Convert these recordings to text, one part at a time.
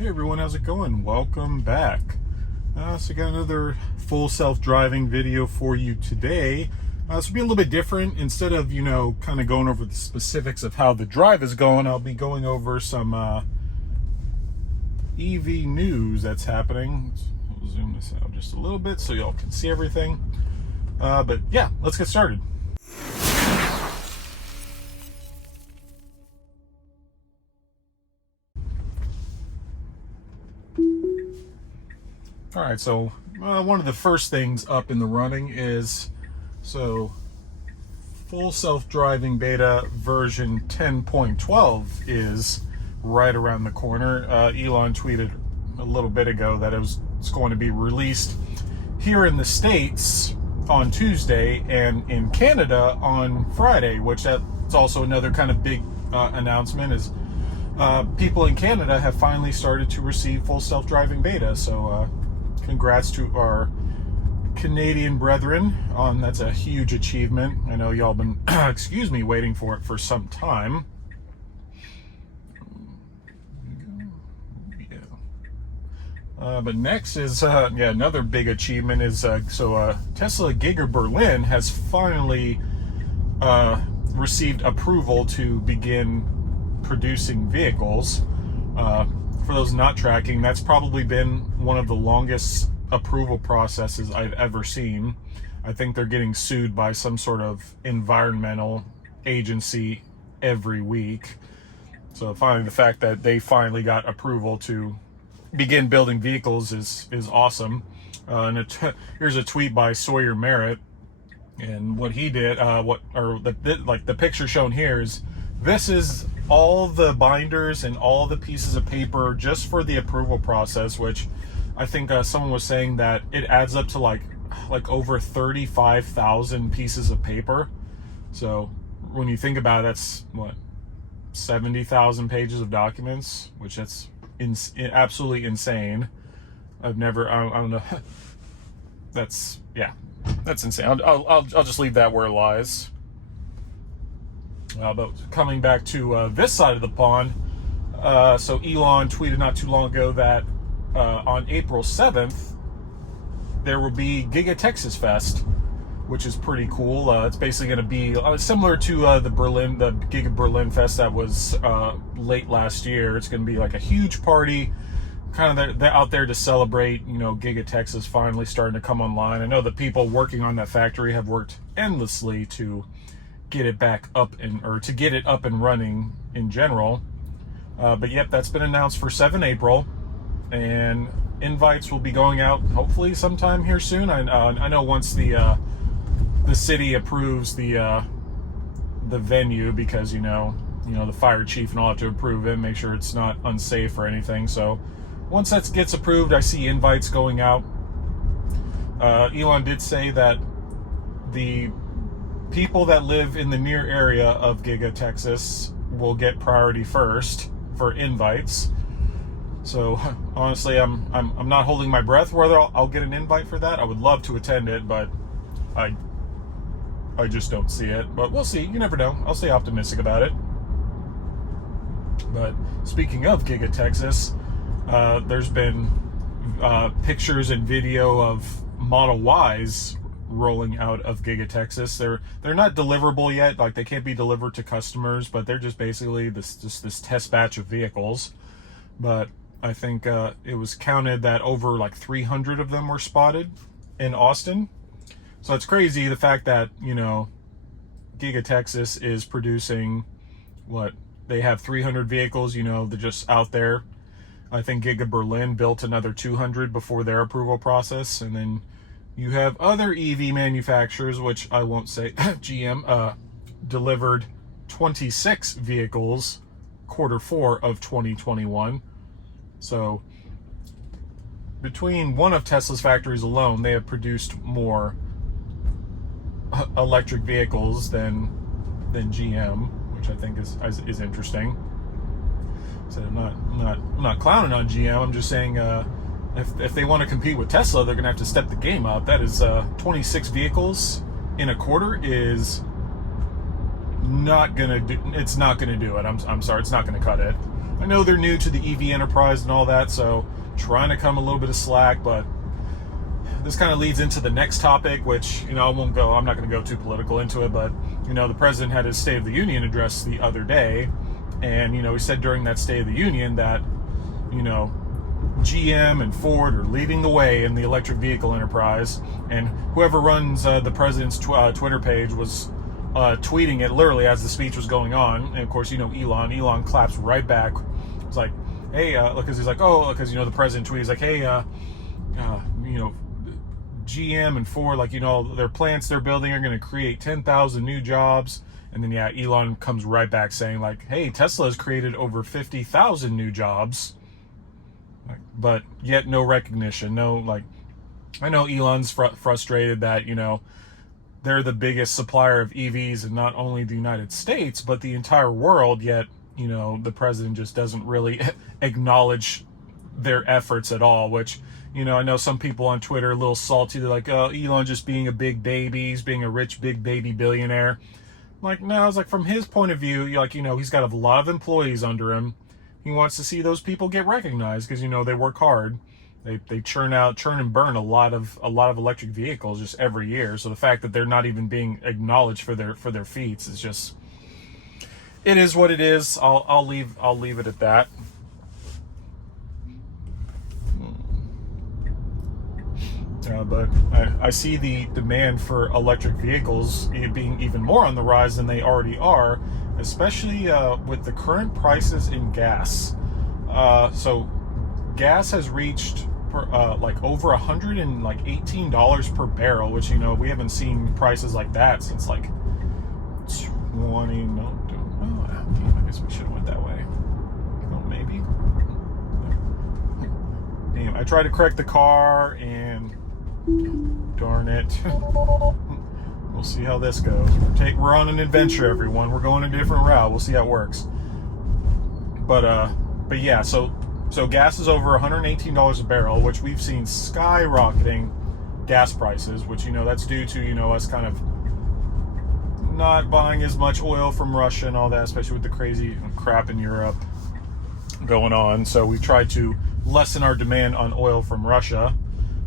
Hey everyone, how's it going? Welcome back. So I got another full self-driving video for you today. This will be a little bit different. Instead of, kind of going over the specifics of how the drive is going, I'll be going over some EV news that's happening. I'll zoom this out just a little bit so y'all can see everything. But yeah, let's get started. All right, so one of the first things up in the running is, full self-driving beta version 10.12 is right around the corner. Elon tweeted a little bit ago that it's going to be released here in the States on Tuesday and in Canada on Friday, which that's also another kind of big announcement is people in Canada have finally started to receive full self-driving beta. So congrats to our Canadian brethren on that's a huge achievement. I know y'all been excuse me, waiting for it for some time. But next is another big achievement is Tesla Giga Berlin has finally received approval to begin producing vehicles. For those not tracking, that's probably been one of the longest approval processes I've ever seen. I think they're getting sued by some sort of environmental agency every week. So finally, the fact that they finally got approval to begin building vehicles is awesome. Here's a tweet by Sawyer Merritt, and what he did, the picture shown here is this is all the binders and all the pieces of paper just for the approval process, which I think someone was saying that it adds up to like over 35,000 pieces of paper. So when you think about it, that's what, 70,000 pages of documents, which that's absolutely insane. I don't know. That's insane. I'll just leave that where it lies. But coming back to this side of the pond, so Elon tweeted not too long ago that on April 7th, there will be Giga Texas Fest, which is pretty cool. It's basically going to be similar to the Giga Berlin Fest that was late last year. It's going to be like a huge party, kind of they're out there to celebrate, Giga Texas finally starting to come online. I know the people working on that factory have worked endlessly to get it back up to get it up and running in general. But yep, that's been announced for 7 April, and invites will be going out hopefully sometime here soon. I know once the city approves the venue, because the fire chief and all have to approve it, make sure it's not unsafe or anything. So once that gets approved, I see invites going out. Elon did say that the people that live in the near area of Giga Texas will get priority first for invites. So honestly, I'm not holding my breath whether I'll get an invite for that. I would love to attend it, but I just don't see it. But we'll see. You never know. I'll stay optimistic about it. But speaking of Giga Texas, there's been pictures and video of Model Ys rolling out of Giga Texas. They're not deliverable yet, like they can't be delivered to customers, but they're just basically this test batch of vehicles. But I think it was counted that over like 300 of them were spotted in Austin. So it's crazy the fact that Giga Texas is producing they have 300 vehicles, they're just out there. I think Giga Berlin built another 200 before their approval process, and then you have other EV manufacturers, which I won't say, GM, delivered 26 vehicles Q4 of 2021. So between one of Tesla's factories alone, they have produced more electric vehicles than GM, which I think is interesting. So I'm not clowning on GM. I'm just saying if they want to compete with Tesla, they're going to have to step the game up. That is 26 vehicles in a quarter is not going to do. It's not going to do it. I'm sorry, it's not going to cut it. I know they're new to the EV enterprise and all that, so trying to come a little bit of slack, but this kind of leads into the next topic, which, I'm not going to go too political into it, but, the president had his State of the Union address the other day, and, he said during that State of the Union that, GM and Ford are leading the way in the electric vehicle enterprise, and whoever runs the president's Twitter page was tweeting it literally as the speech was going on, and of course, Elon claps right back. It's like, hey, because he's like, because the president tweets like, hey, GM and Ford, like, their plants they're building are going to create 10,000 new jobs, and then Elon comes right back saying like, hey, Tesla has created over 50,000 new jobs, but yet no recognition. No, like, I know Elon's frustrated that they're the biggest supplier of EVs in not only the United States but the entire world, yet the president just doesn't really acknowledge their efforts at all, which I know some people on Twitter are a little salty. They're like, oh, Elon just being a big baby, he's being a rich big baby billionaire. Like, no, it's like, from his point of view, he's got a lot of employees under him. He wants to see those people get recognized because they work hard. They churn and burn a lot of electric vehicles just every year. So the fact that they're not even being acknowledged for their feats is just, it is what it is. I'll leave it at that. But I see the demand for electric vehicles being even more on the rise than they already are, especially with the current prices in gas. So gas has reached like over $118 per barrel, which we haven't seen prices like that since like 20. I guess we should have went that way. Oh, maybe. Damn, I tried to correct the car and darn it. We'll see how this goes. We're on an adventure, everyone. We're going a different route. We'll see how it works. But yeah, so gas is over $118 a barrel, which we've seen skyrocketing gas prices, which that's due to us kind of not buying as much oil from Russia and all that, especially with the crazy crap in Europe going on. So we tried to lessen our demand on oil from Russia.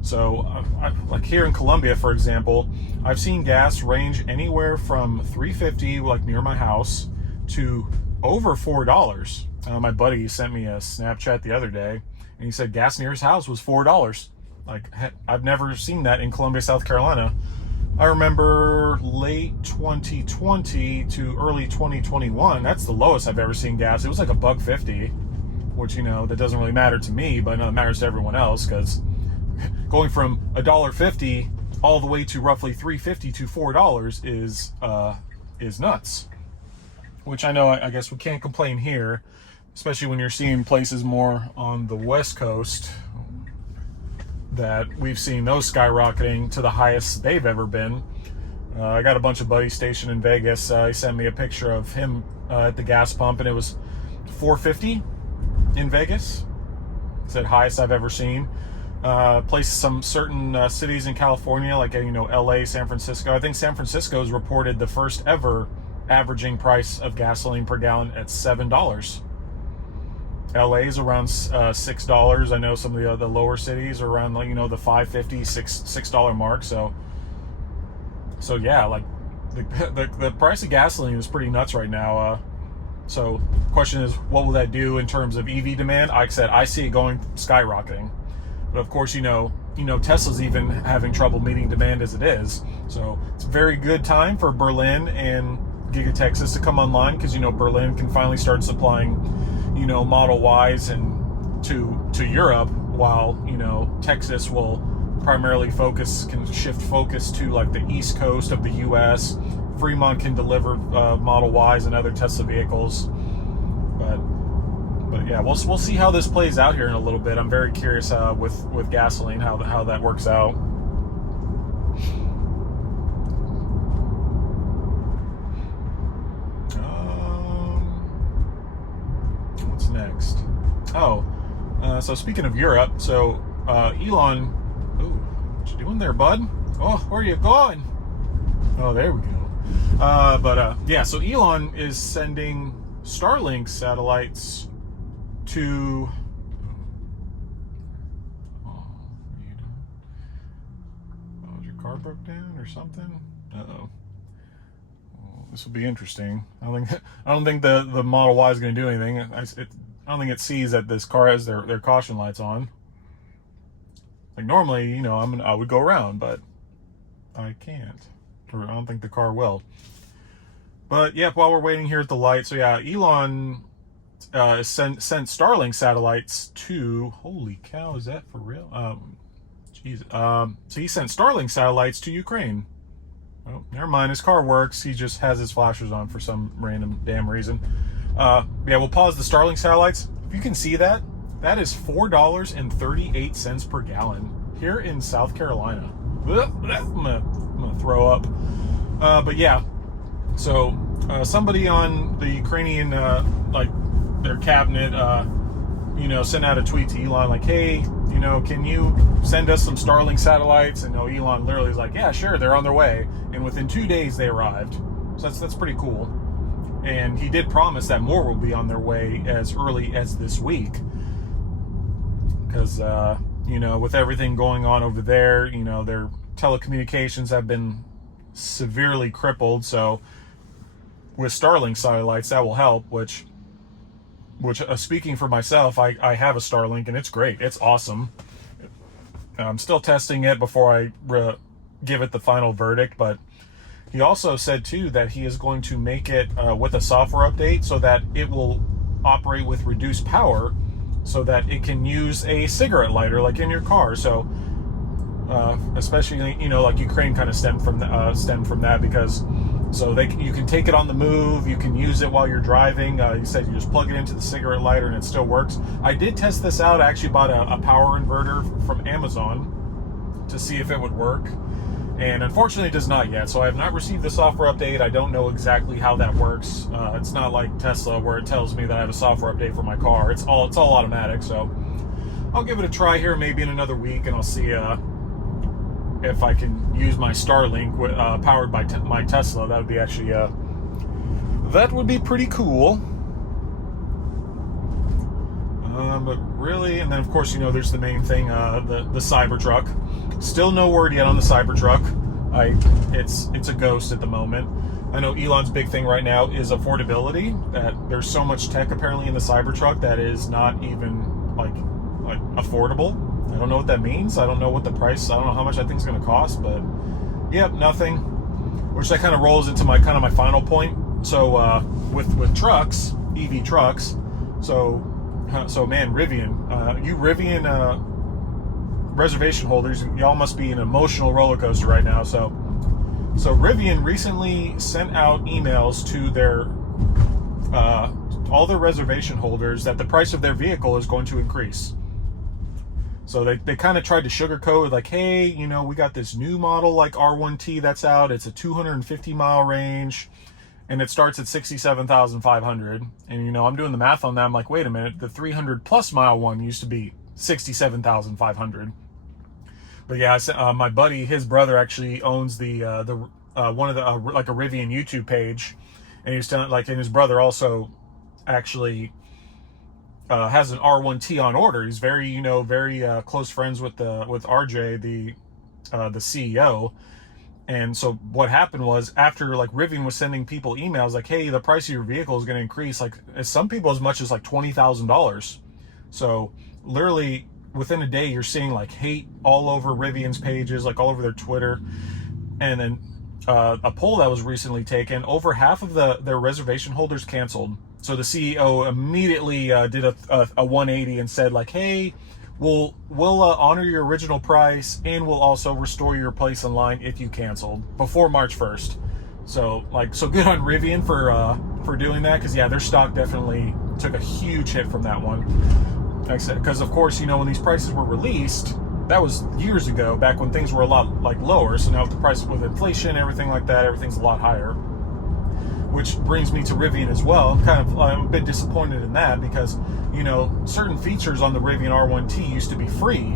So like here in Colombia, for example, I've seen gas range anywhere from $3.50, like near my house, to over $4. My buddy sent me a Snapchat the other day, and he said gas near his house was $4. Like, I've never seen that in Columbia, South Carolina. I remember late 2020 to early 2021. That's the lowest I've ever seen gas. It was like $1.50, which that doesn't really matter to me, but I know it matters to everyone else, because going from $1.50 all the way to roughly $3.50 to $4 is nuts. Which I know, I guess we can't complain here, especially when you're seeing places more on the West Coast that we've seen those skyrocketing to the highest they've ever been. I got a bunch of buddies stationed in Vegas. He sent me a picture of him at the gas pump, and it was $4.50 in Vegas. It's the highest I've ever seen. Places, some certain cities in California, like LA, San Francisco. I think San Francisco's reported the first ever averaging price of gasoline per gallon at $7. LA is around $6. I know some of the lower cities are around the $5.50, $6 mark. So yeah, like the price of gasoline is pretty nuts right now. So the question is, what will that do in terms of EV demand? Like I said, I see it going skyrocketing. But of course, Tesla's even having trouble meeting demand as it is. So it's a very good time for Berlin and Giga Texas to come online, because Berlin can finally start supplying Model Ys and to Europe, while Texas will primarily can shift focus to like the east coast of the US. Fremont can deliver Model Ys and other Tesla vehicles, but yeah, we'll see how this plays out here in a little bit. I'm very curious with gasoline how that works out. What's next? So speaking of Europe, so Elon, what you doing there, bud? Oh, where are you going? Oh, there we go. Yeah, so Elon is sending Starlink satellites to... your car broke down or something? Uh-oh. Well, this will be interesting. I don't think the Model Y is going to do anything. I don't think it sees that this car has their caution lights on. Like normally, you know, I would go around, but I can't. Or I don't think the car will. But yeah, while we're waiting here at the light, so yeah, Elon sent Starlink satellites to... Holy cow, is that for real? Jesus. So he sent Starlink satellites to Ukraine. Oh, never mind. His car works. He just has his flashers on for some random damn reason. Yeah, we'll pause the Starlink satellites. If you can see that, that is $4.38 per gallon here in South Carolina. I'm gonna throw up. But yeah, so somebody on the Ukrainian, like their cabinet, you know, sent out a tweet to Elon like, hey, you know, can you send us some Starlink satellites? And Elon literally was like, yeah, sure, they're on their way. And within 2 days they arrived. So that's pretty cool. And he did promise that more will be on their way as early as this week. Because, you know, with everything going on over there, you know, their telecommunications have been severely crippled. So with Starlink satellites, that will help, which speaking for myself, I have a Starlink and it's great. It's awesome. I'm still testing it before I give it the final verdict, but he also said too that he is going to make it with a software update so that it will operate with reduced power so that it can use a cigarette lighter like in your car. So especially, you know, like Ukraine kind of stemmed from that because you can take it on the move, you can use it while you're driving. You said you just plug it into the cigarette lighter and it still works. I did test this out. I actually bought a power inverter from Amazon to see if it would work, and unfortunately it does not yet. So I have not received the software update. I don't know exactly how that works. It's not like Tesla where it tells me that I have a software update for my car. It's all automatic. So I'll give it a try here maybe in another week, and I'll see if I can use my Starlink powered by my Tesla. That would be actually that would be pretty cool. But really, and then of course, you know, there's the main thing, the Cybertruck. Still no word yet on the Cybertruck. It's a ghost at the moment. I know Elon's big thing right now is affordability. That there's so much tech apparently in the Cybertruck that is not even like affordable. I don't know what that means. I don't know what the price, I don't know how much that thing's going to cost, but yep, nothing. Which that kind of rolls into my final point. So with trucks, EV trucks, so man, Rivian, you Rivian reservation holders, y'all must be an emotional roller coaster right now. So Rivian recently sent out emails to their all their reservation holders that the price of their vehicle is going to increase. So they kind of tried to sugarcoat like, hey, you know, we got this new model like R1T that's out. It's a 250 mile range and it starts at 67,500. And, you know, I'm doing the math on that. I'm like, wait a minute, the 300 plus mile one used to be 67,500. But yeah, my buddy, his brother actually owns the one of the like a Rivian YouTube page, and he's telling and his brother also actually has an R1T on order. He's very close friends with RJ, the CEO. And so what happened was, after Rivian was sending people emails like, hey, the price of your vehicle is going to increase, some people as much as $20,000. So literally within a day, you're seeing hate all over Rivian's pages, all over their Twitter. And then a poll that was recently taken, over half of their reservation holders canceled. So the CEO immediately did a 180 and said hey, we'll honor your original price, and we'll also restore your place in line if you canceled before March 1st. So so good on Rivian for doing that, because yeah, their stock definitely took a huge hit from that one. Like I said, because of course, when these prices were released, that was years ago, back when things were a lot lower. So now with the price, with inflation, everything like that, everything's a lot higher. Which brings me to Rivian as well. I'm a bit disappointed in that, because certain features on the Rivian R1T used to be free.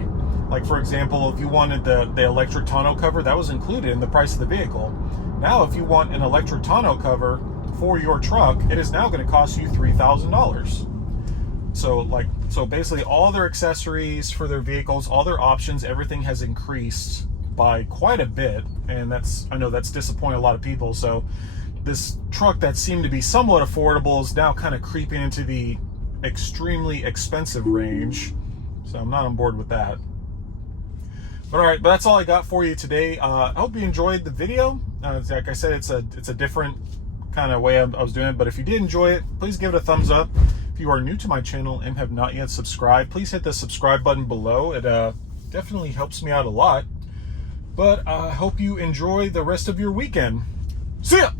Like, for example, if you wanted the electric tonneau cover, that was included in the price of the vehicle. Now, if you want an electric tonneau cover for your truck, it is now going to cost you $3,000. So basically all their accessories for their vehicles, all their options, everything has increased by quite a bit, and I know that's disappointed a lot of people. So this truck that seemed to be somewhat affordable is now kind of creeping into the extremely expensive range. So I'm not on board with that. But all right, but that's all I got for you today. I hope you enjoyed the video. Like I said, it's a different kind of way I was doing it, but if you did enjoy it, please give it a thumbs up. If you are new to my channel and have not yet subscribed, please hit the subscribe button below. It definitely helps me out a lot. But I hope you enjoy the rest of your weekend. See ya!